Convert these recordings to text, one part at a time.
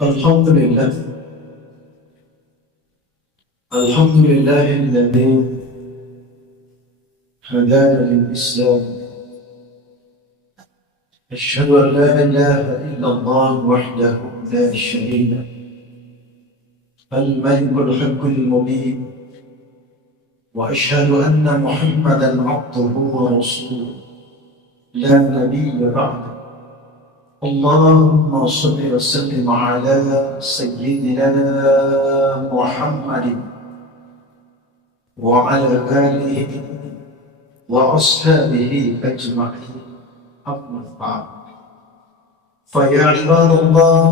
الحمد لله الحمد لله الذي هدانا للإسلام. أشهد أن لا إله إلا الله وحده لا شريك له، الملك الحق المبين، وأشهد أن محمدا عبده ورسوله لا نبي بعده. اللهم صل وسلم على سيدنا محمد وعلى آله وأصحابه أجمعين. أما بعد، فيا عباد الله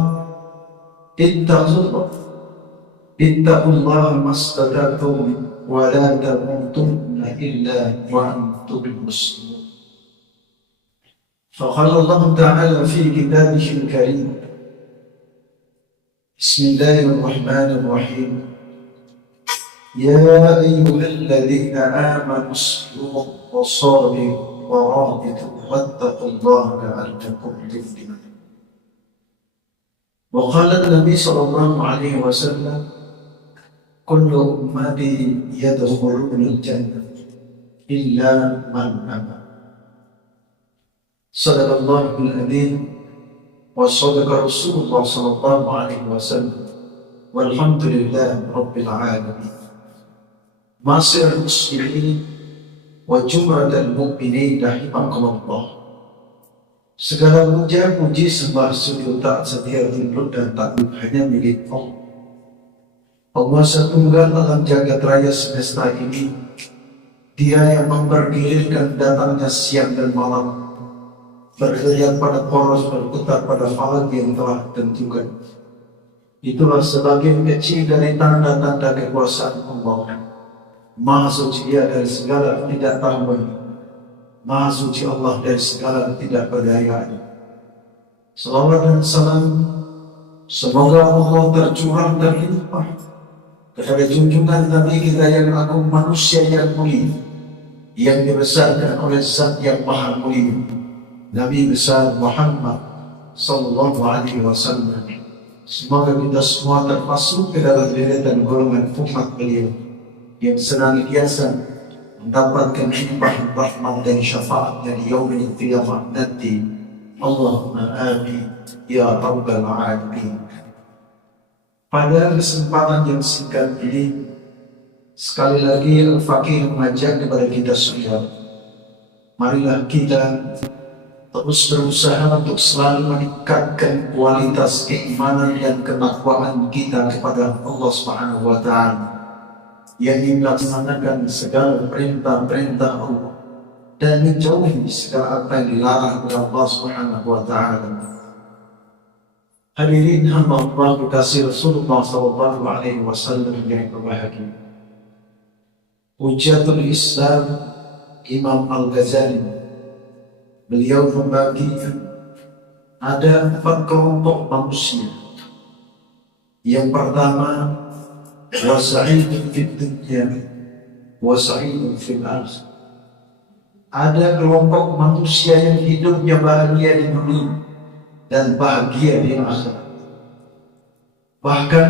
اتقوا الله ما استطعتم ولا تموتن إلا وأنتم مسلمون. فقال الله تعالى في كتابه الكريم: بسم الله الرحمن الرحيم، يا أيها الذين آمنوا اصبروا وصابروا ورابطوا واتقوا الله لعلكم تفلحون. وقال النبي صلى الله عليه وسلم: كل أمتي يدخلون الجنة إلا من أبى. صدق الله العظيم وصدق رسول الله صلى الله عليه وسلم والحمد لله رب العالمين. Ma'asyiral muslimin wa jumratal mu'minin rahimakumullah. Segala puji sembah sujud taat setia tunduk dan takbir hanya milik Allah. Penguasa tunggal alam jagat raya semesta ini. Dia yang mempergilirkan datangnya siang dan malam, bergeliat pada poros, berputar pada falak yang telah ditentukan. Itulah sebagian kecil dari tanda-tanda kekuasaan Allah. Maha suci Dia dari segala ketidaktahuan, Maha suci Allah dari segala ketidakberdayaan. Salawat dan salam semoga Allah tercurah dan limpah kepada junjungan Nabi kita yang agung, manusia yang mulia, yang dibesarkan oleh Zat yang Maha Mulia, Nabi besar Muhammad sallallahu alaihi wasallam. Semoga kita semua termasuk ke dalam deretan golongan umat beliau yang senantiasa mendapatkan limpahan rahmat dan syafaatnya di yaumil qiyamah nanti. Allahumma amin ya rabbal alamin. Pada kesempatan yang singkat ini, sekali lagi Al-Faqih mengajak kepada kita semua, marilah kita terus berusaha untuk selalu meningkatkan kualitas keimanan dan ketakwaan kita kepada Allah Subhanahu wa Ta'ala, yang melaksanakan segala perintah-perintah Allah dan menjauhi segala apa yang dilarang oleh Allah Subhanahu wa Ta'ala. Hadirin hamba Allah kekasih Rasulullah sallallahu alaihi wasallam yang berbahagia. Hujatul Islam Imam Al-Ghazali, beliau membagikan ada 4 kelompok manusia. Yang pertama, wasa'idun fid dunya wasa'idun fil akhirah. Ada kelompok manusia yang hidupnya bahagia di dunia dan bahagia di akhirat. Bahkan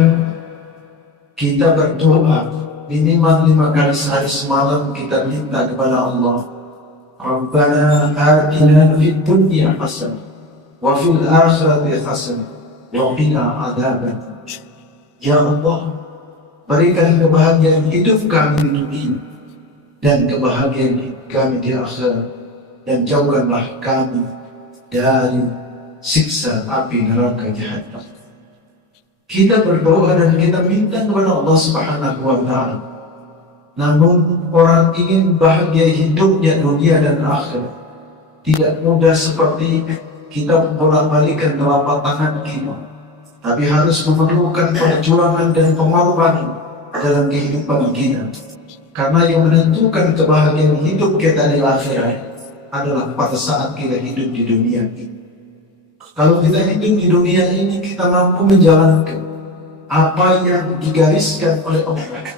kita berdoa minimal 5 kali sehari semalam, kita minta kepada Allah, Rabbana atina fid dunya hasanah wa fil akhirati hasanah wa qina adzaban. Ya Allah, berikan kebahagiaan hidup kami di dunia dan kebahagiaan hidup kami di akhirat, dan jauhkanlah kami dari siksa api neraka jahanam. Kita berdoa dan kita minta kepada Allah Subhanahu wa Ta'ala. Namun orang ingin bahagia hidupnya dunia dan akhirat tidak mudah seperti kita membolak-balikkan telapak tangan kita, tapi harus memerlukan perjuangan dan pengorbanan dalam kehidupan kita. Karena yang menentukan kebahagiaan hidup kita di akhirat adalah pada saat kita hidup di dunia ini. Kalau kita hidup di dunia ini, kita mampu menjalankan apa yang digariskan oleh Allah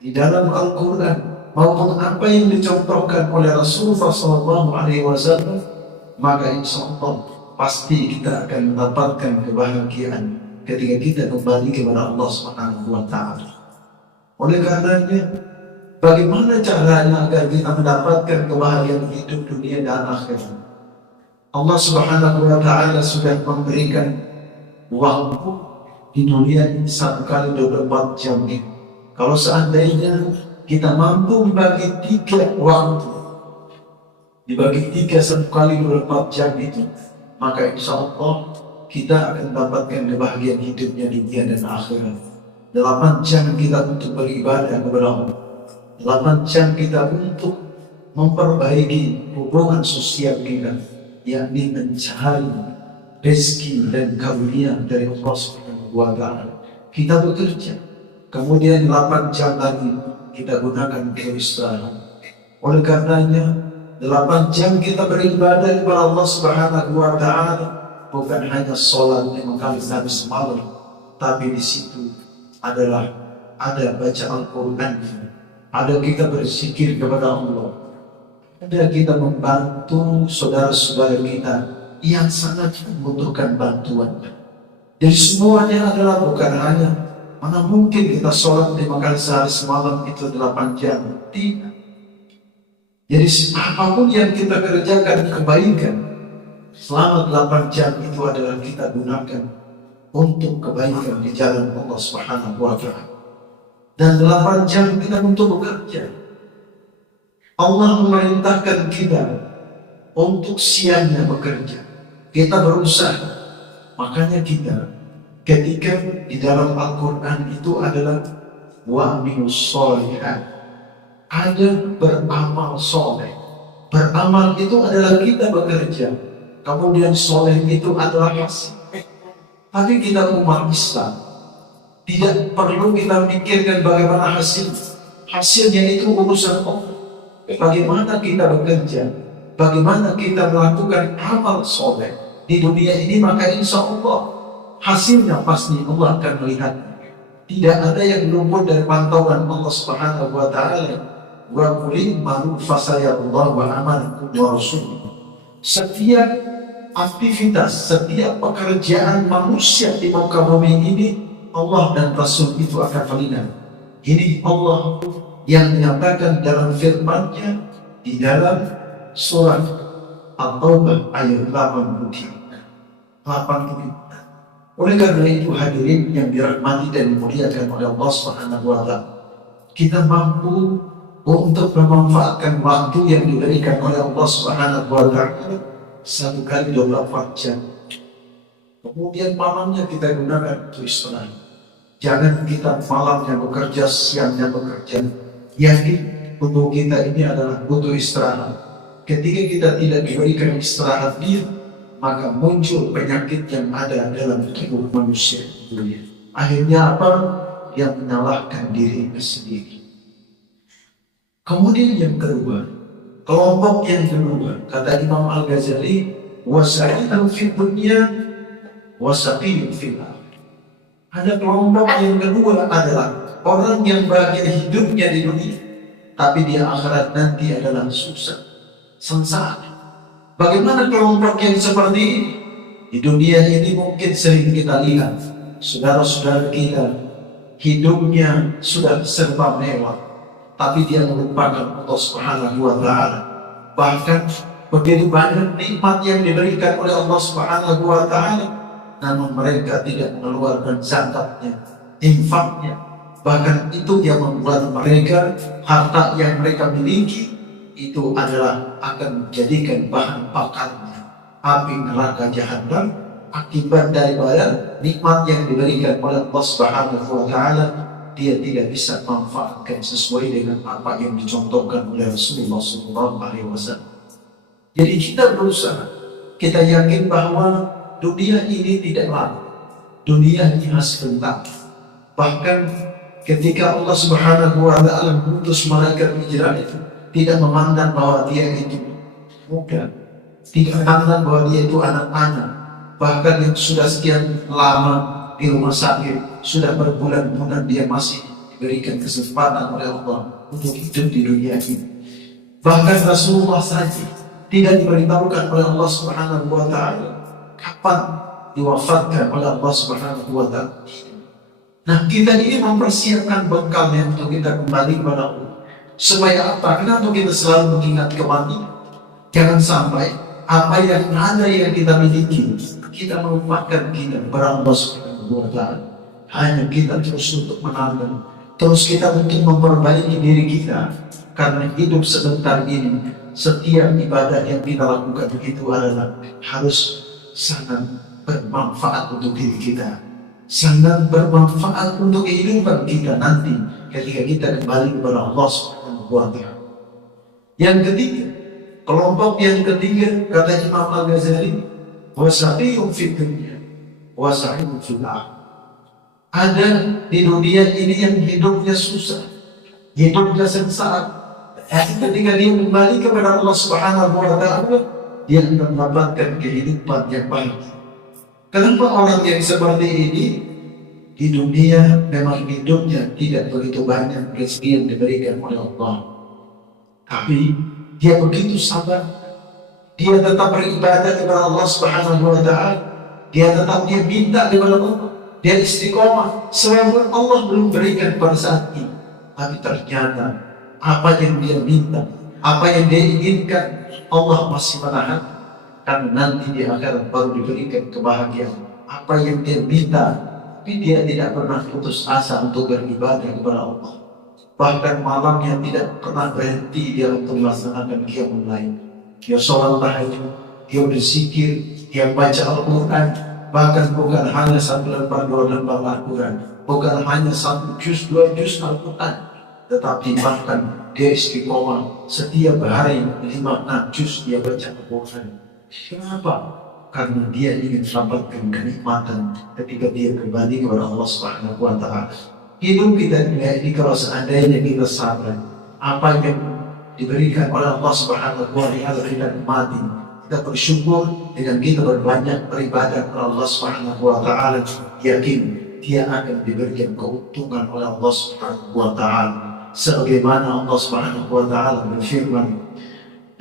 di dalam Al-Quran maupun apa yang dicontohkan oleh Rasulullah SAW, maka insya Allah pasti kita akan mendapatkan kebahagiaan ketika kita kembali kepada Allah Subhanahu wa Ta'ala. Oleh karenanya, bagaimana caranya agar kita mendapatkan kebahagiaan hidup dunia dan akhirat? Allah Subhanahu wa Ta'ala sudah memberikan waktu di dunia ini 1 kali 24 jam ini. Kalau seandainya kita mampu membagi 3 waktu, dibagi 3 1 kali 24 jam itu, maka insya Allah kita akan dapatkan kebahagiaan hidupnya di dunia dan akhirat. 8 jam kita untuk beribadah kepada Allah, 8 jam kita untuk memperbaiki hubungan sosial kita, yakni mencari rezeki dan karunia dari Allah Subhanahu wa Ta'ala. Kita bekerja, kemudian 8 jam lagi kita gunakan untuk istirahat. Oleh karenanya 8 jam kita beribadah kepada Allah Subhanahu wa Ta'ala bukan hanya sholat 5 kali sehari semalam, tapi di situ adalah ada baca Al-Quran, ada kita berzikir kepada Allah, ada kita membantu saudara-saudara kita yang sangat membutuhkan bantuan. Jadi semuanya adalah bukan hanya mana mungkin kita sholat 5 kali sehari semalam itu 8 jam. Tidak. Jadi apapun yang kita kerjakan kebaikan selama 8 jam itu adalah kita gunakan untuk kebaikan di jalan Allah Subhanahu wa Ta'ala. Dan 8 jam kita untuk bekerja. Allah memerintahkan kita untuk siangnya bekerja. Kita berusaha. Makanya kita ketika di dalam Al-Quran itu adalah wa'minus sholihat, ada beramal soleh. Beramal itu adalah kita bekerja, kemudian soleh itu adalah hasil. Tapi kita umat Islam tidak perlu kita pikirkan bagaimana hasilnya itu urusan Allah. Bagaimana kita bekerja, bagaimana kita melakukan amal soleh di dunia ini, maka insya Allah hasilnya pasti Allah akan melihat. Tidak ada yang luput dari pantauan Allah Subhanahu wa Ta'ala. Wa qul ma'ruf fasayallahu wa amalakum wa rasuluh. Setiap aktivitas, setiap pekerjaan manusia di muka bumi ini, Allah dan Rasul itu akan melihat. Ini Allah yang menyatakan dalam firman-Nya di dalam surat At-Taubah ayat 83. Oleh karena itu hadirin yang dirahmati dan dimuliakan oleh Allah Subhanahu wa Ta'ala, kita mampu untuk memanfaatkan waktu yang diberikan oleh Allah Subhanahu wa Ta'ala 1 kali 24 jam. Kemudian malamnya kita gunakan untuk istirahat. Jangan kita malamnya bekerja, siangnya bekerja. Yakin tubuh kita ini adalah butuh istirahat. Ketika kita tidak diberikan istirahat dia, maka muncul penyakit yang ada dalam tubuh manusia. Akhirnya apa? Yang menyalahkan dirinya sendiri. Kemudian yang kedua, kelompok yang kedua, kata Imam Al-Ghazali, wasa'idun fid dunya wasaqiyun fil akhirah. Ada kelompok yang kedua adalah orang yang bahagia hidupnya di dunia, tapi di akhirat nanti adalah susah, sengsara. Bagaimana kelompok yang seperti ini? Di dunia ini mungkin sering kita lihat saudara-saudara kita hidupnya sudah serba mewah, tapi dia melupakan Allah Subhanahu wa Ta'ala. Bahkan begitu banyak nikmat yang diberikan oleh Allah Subhanahu wa Ta'ala, namun mereka tidak mengeluarkan zakatnya, infaknya. Bahkan itu yang membuat mereka, harta yang mereka miliki itu adalah akan menjadikan bahan bakarnya api neraka jahanam, akibat daripada nikmat yang diberikan oleh Allah Subhanahu wa Ta'ala. Dia tidak bisa manfaatkan sesuai dengan apa yang dicontohkan oleh Rasulullah SAW. Jadi kita berusaha, kita yakin bahwa dunia ini tidak lama, dunia ini sebentar. Bahkan ketika Allah Subhanahu wa Ta'ala mengutus malaikat hijrah itu, tidak memandang bahwa dia itu muda, tidak memandang bahwa dia itu anak-anak, bahkan yang sudah sekian lama di rumah sakit, sudah berbulan-bulan dia masih diberikan kesempatan oleh Allah untuk hidup di dunia ini. Bahkan Rasulullah saja tidak diberitahukan oleh Allah Subhanahu wa Ta'ala kapan diwafatkan oleh Allah Subhanahu wa Ta'ala. Nah, kita ini mempersiapkan bekalnya untuk kita kembali kepada Allah. Supaya apa? Kenapa kita selalu mengingat kematian? Jangan sampai apa yang ada yang kita miliki, kita melupakan kita kepada Allah Subhanahu wa Ta'ala. Hanya kita terus untuk menanam, terus kita untuk memperbaiki diri kita. Karena hidup sebentar ini, setiap ibadah yang kita lakukan itu adalah harus sangat bermanfaat untuk diri kita, sangat bermanfaat untuk kehidupan kita nanti ketika kita kembali kepada Allah Subhanahu wa Ta'ala. Yang ketiga, kelompok yang ketiga, kata Imam Al-Ghazali, wasa'iyum fid dunya wasa'iyum fil akhirah. Ada di dunia ini yang hidupnya susah, hidupnya sengsara. Ketika dia kembali kepada Allah Subhanahu wa Ta'ala, dia akan mendapatkan kehidupan yang baik. Kenapa orang yang seperti ini di dunia memang hidupnya tidak begitu banyak rezeki yang diberikan oleh Allah, tapi dia begitu sabar, dia tetap beribadah kepada Allah Subhanahu wa Ta'ala, dia tetap dia minta kepada Allah, dia istiqomah, selama Allah belum berikan pada saat ini, tapi ternyata apa yang dia minta, apa yang dia inginkan, Allah masih menahan, karena nanti dia akan baru diberikan kebahagiaan. Apa yang dia minta, tapi dia tidak pernah putus asa untuk beribadah kepada Allah. Bahkan malamnya tidak pernah berhenti dia untuk melaksanakan qiyamul lail. Dia sholat tahajud, dia berzikir, dia baca Al-Quran. Bahkan bukan hanya satu lembar dua lembar Al-Quran, bukan hanya satu juz dua juz Al-Quran, tetapi bahkan dia istiqomah setiap hari 5-6 juz dia baca Al-Quran. Kenapa? Karena dia ingin mendapatkan kenikmatan ketika dia kembali kepada Allah Subhanahu wa Ta'ala. Hidup kita ini kalau seandainya kita sabar, apa yang diberikan oleh Allah Subhanahu wa Ta'ala kita nikmati, kita bersyukur dengan kita berbanyak beribadah kepada Allah Subhanahu wa Ta'ala, yakin dia akan diberikan keuntungan oleh Allah Subhanahu wa Ta'ala. Sebagaimana Allah Subhanahu wa Ta'ala berfirman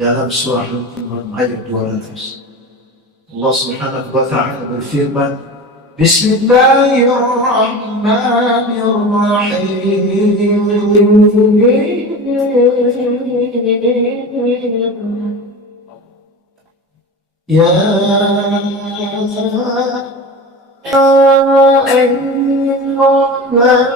dalam surah Al-Quran ayat 200. Allah Subhanahu wa Ta'ala berfirman, Bismillahirrahmanirrahim. Ya ayyuhan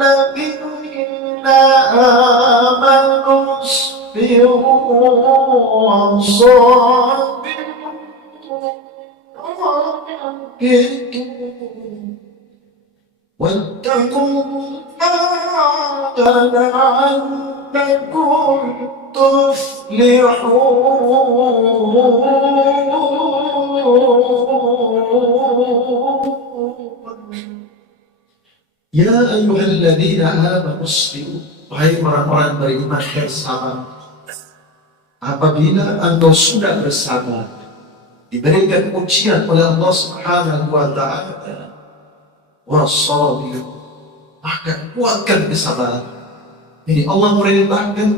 nabiyina amanu isbiru wa sabiru wattaqu la'allakum tuflihun. Ya ayyuhalladzina amanu isbiru, wahai orang-orang beriman, bersabar. Apabila engkau sudah bersabar, diberikan ujian oleh Allah Subhanahu wa Ta'ala, wasabir, maka kuatkan kesabaran. Ini Allah merintahkan,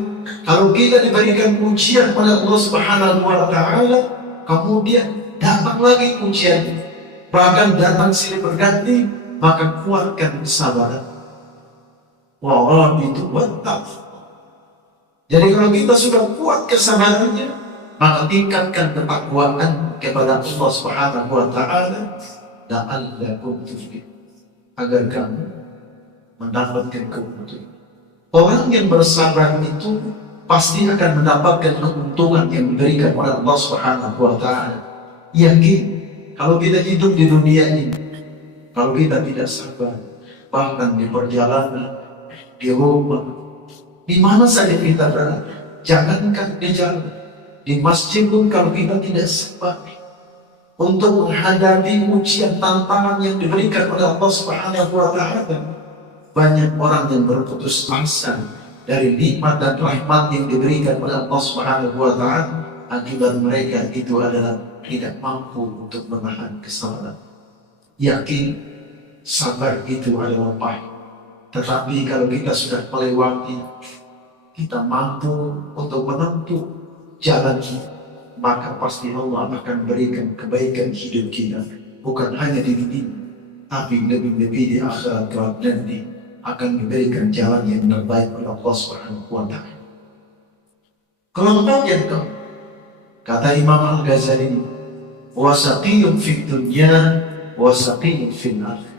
kalau kita diberikan ujian oleh Allah Subhanahu wa Ta'ala, kemudian datang lagi ujian, bahkan datang silih berganti, maka kuatkan kesabaran. Wa itu wattaq. Jadi kalau kita sudah kuat kesabarannya, maka tingkatkan ketakwaan kepada Allah Subhanahu wa Ta'ala, la'allakum tuflihun, agar kamu mendapatkan keuntungan. Orang yang bersabar itu pasti akan mendapatkan keuntungan yang diberikan oleh Allah Subhanahu wa Ta'ala. Yakin kalau kita hidup di dunia ini, kalau kita tidak sabar, bahkan di perjalanan, di rumah, di mana saja kita berada, jangankan di jalan, di masjid pun kalau kita tidak sabar untuk menghadapi ujian tantangan yang diberikan oleh Allah Subhanahu wa Ta'ala, banyak orang yang berputus asa dari nikmat dan rahmat yang diberikan oleh Allah Subhanahu wa Ta'ala. Akibat mereka itu adalah tidak mampu untuk menahan kesabaran. Yakin sabar itu adalah pahit, tetapi kalau kita sudah melewati, kita mampu untuk menempuh jalan, maka pasti Allah akan berikan kebaikan hidup kita. bukan hanya di dunia, tapi lebih-lebih di akhirat kelak nanti akan diberikan jalan yang terbaik oleh Allah Subhanahu wa Ta'ala. Kelompok yang keempat, kata Imam Al-Ghazali, wasaqiyun fid dunya wasaqiyun fil akhirah.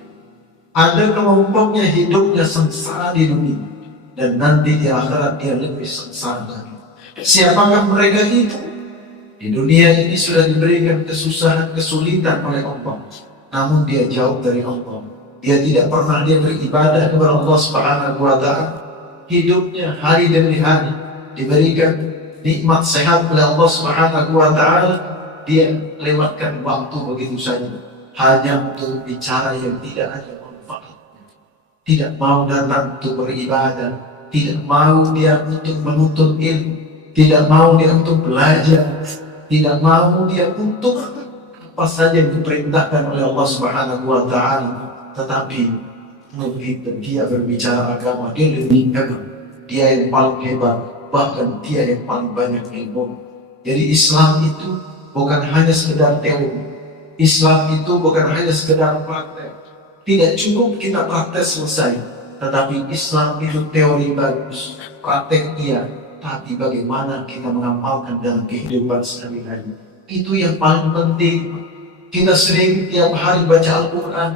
Ada kelompoknya hidupnya sengsara di dunia, dan nanti di akhirat dia lebih sengsara lagi. Siapakah mereka itu? Di dunia ini sudah diberikan kesusahan, kesulitan oleh Allah, namun dia jauh dari Allah. Dia tidak pernah beribadah kepada Allah Subhanahu wa Ta'ala. Hidupnya hari demi hari diberikan nikmat sehat oleh Allah Subhanahu wa Ta'ala. Dia lewatkan waktu begitu saja hanya untuk bicara yang tidak ada manfaat. Tidak mau datang untuk beribadah, tidak mau dia untuk menuntut ilmu, tidak mau dia untuk belajar, tidak mau dia untuk apa saja yang diperintahkan oleh Allah Subhanahu wa Ta'ala. Tetapi begitu dia berbicara agama, dia lebih hebat, dia yang paling hebat, bahkan dia yang paling banyak ilmu. Jadi Islam itu bukan hanya sekedar teori, Islam itu bukan hanya sekedar praktek. Tidak cukup kita praktek selesai, tetapi Islam itu teori bagus, praktek iya, tapi bagaimana kita mengamalkan dalam kehidupan sehari-hari, itu yang paling penting. Kita sering tiap hari baca Al-Quran,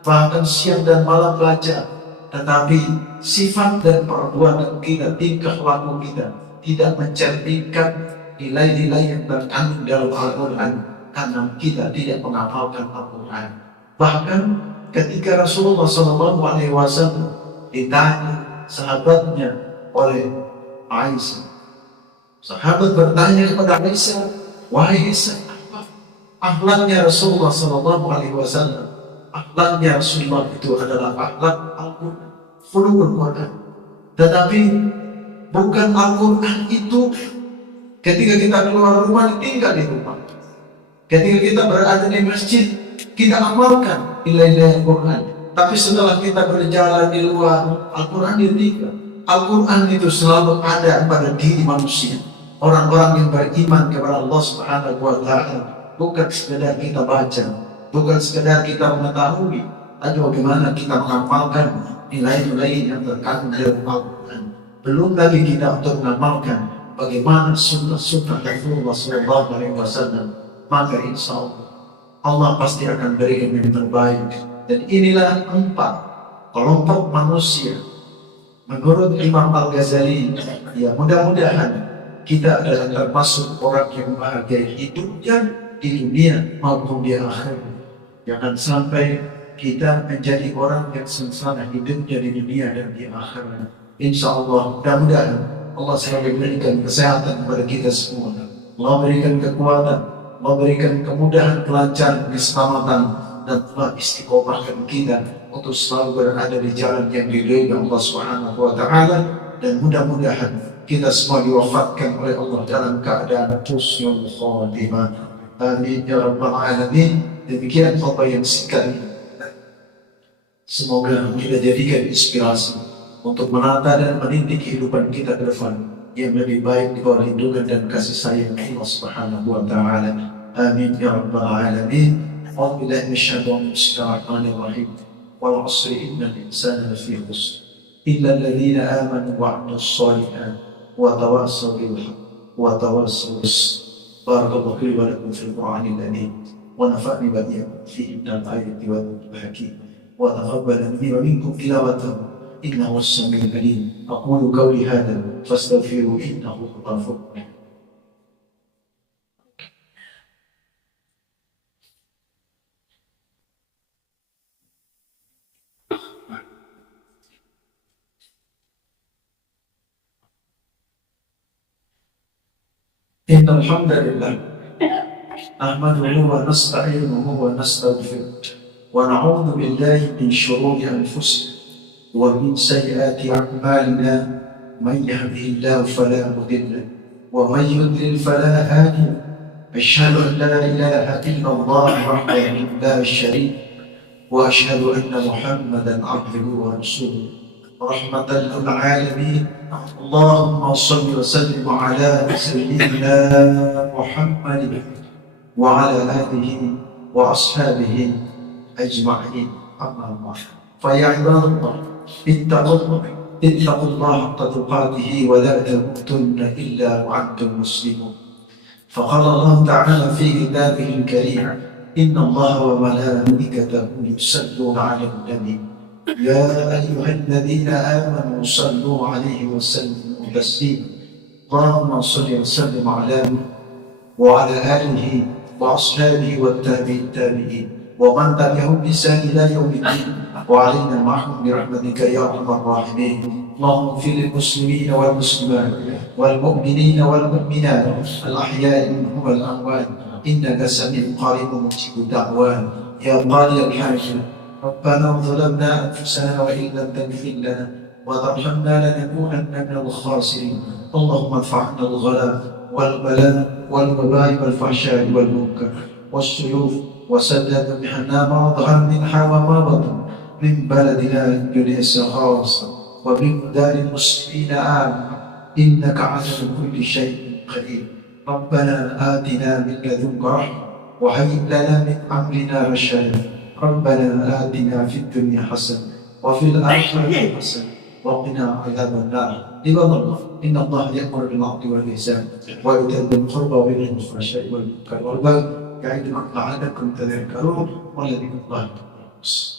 bahkan siang dan malam baca, tetapi sifat dan perbuatan kita, tingkah laku kita tidak mencerminkan nilai-nilai yang terkandung dalam Al-Quran, karena kita tidak mengamalkan Al-Quran. Bahkan ketika Rasulullah SAW ditanya sahabatnya oleh Aisyah, sahabat bertanya kepada Aisyah, wahai Aisyah, apa akhlaknya Rasulullah SAW? Akhlaknya Rasulullah itu adalah akhlak Al-Quran, khuluqul Quran. Tetapi bukan Al-Quran itu ketika kita keluar rumah tinggal di rumah. Ketika kita berada di masjid, kita amalkan nilai-nilai Al-Quran. Tapi setelah kita berjalan di luar, Al-Quran ditinggal. Al-Quran itu selalu ada pada diri manusia. Orang-orang yang beriman kepada Allah Subhanahu wa Ta'ala, bukan sekedar kita baca, bukan sekedar kita mengetahui, tapi bagaimana kita mengamalkan nilai-nilai yang terkandung dalam Al-Quran. Belum lagi kita untuk mengamalkan bagaimana sunnah-sunnah Rasulullah SAW. Maka insya Allah pasti akan berikan yang terbaik. Dan inilah 4 kelompok manusia menurut Imam Al-Ghazali. Ya, mudah-mudahan kita adalah termasuk orang yang bahagia hidupnya di dunia maupun di akhirat. Jangan sampai kita menjadi orang yang sengsara hidupnya di dunia dan di akhirat. Insya Allah, mudah-mudahan Allah selalu berikan kesehatan kepada kita semua. Allah berikan kekuatan, Allah berikan kemudahan, kelancaran, keselamatan, dan telah istiqomahkan kita untuk selalu berada di jalan yang diridhoi Allah Subhanahu wa Ta'ala. Dan mudah-mudahan kita semua diwafatkan oleh Allah dalam keadaan husnul khatimah. Amin ya rabbal alamin. Demikian khutbah yang singkat ini. Semoga kita jadikan inspirasi untuk menata dan mendidik kehidupan kita ke depan yang lebih baik di bawah lindungan dan kasih sayang Allah Subhanahu wa Ta'ala. Amin ya rabbal alamin. A'udzu billahi minasyaitonir rajim. Wal 'asri innal insana lafi khusr illa alladziina aamanu wa 'amilus shalihaati wa tawassaw bil haqqi wa tawassaw bis sabr. Barakallahu li wa lakum fil Qur'anil 'azim wa nafa'ani wa iyyakum fihi minal ayati wa dhikril hakim wa taqabbal minni wa minkum tilawatahu innahu as-sami'ul 'alim. Aqulu qawli hadha fastaghfiru innahu ghafurur rahim. Innal hamdalillah nahmaduhu wa nasta'inuhu wa nastaghfiruh wa na'udzu billahi min shururi anfusina wa min sayyiati a'malina. Man yahdihillahu fala mudilla wa man yudlil fala hadiya. Asyhadu an la ilaha illallah wahdahu la syarika wa asyhadu anna Muhammadan 'abduhu wa rasuluh rahmatan lil alamin. Allahumma shalli wa sallim ala sayyidina Muhammad wa ala alihi wa وأصحابه أجمعين. أما بعد، فيا عباد الله، اتقوا الله حق تقاته ولا تموتن إلا وأنتم مسلمون. فقال الله تعالى في كتابه الكريم: إن الله وملائكته يصلون على النبي يا أيها الذين آمنوا صلوا عليه وسلموا تسليما. اللهم صل وسلم على وعلى آله وأصحابه والتابعين ومن تبعهم بإحسان إلى يوم الدين، وعلينا معهم برحمتك يا أرحم الراحمين. اللهم اغفر للمسلمين والمسلمات والمؤمنين والمؤمنات الأحياء منهم والأموات، إنك سميع قريب مجيب الدعوات. يا قاضي الحاجة، ربنا ظلمنا أنفسنا وإن لم تغفر لنا وترحمنا لنكونن من الخاسرين. اللهم ادفع عنا الغلاء والبلاء والوباء والفحشاء والمنكر والسيوف وسدد محنا ما ظهر منها وما بطن من بلدنا إندونيسيا خاصة ومن دار المسلمين عامة، إنك على كل شيء قدير. ربنا آتنا من لدنك رحمة وهيئ لنا من أمرنا رشدا. ربنا آتنا في الدنيا حسنة وفي الآخرة حسنة وقنا عذاب النار. عباد الله، إن الله يأمر بالعدل والإحسان وإيتاء ذي القربى وينهى عن الفحشاء والمنكر والبغي يعظكم لعلكم تذكرون. ولذكر الله أكبر.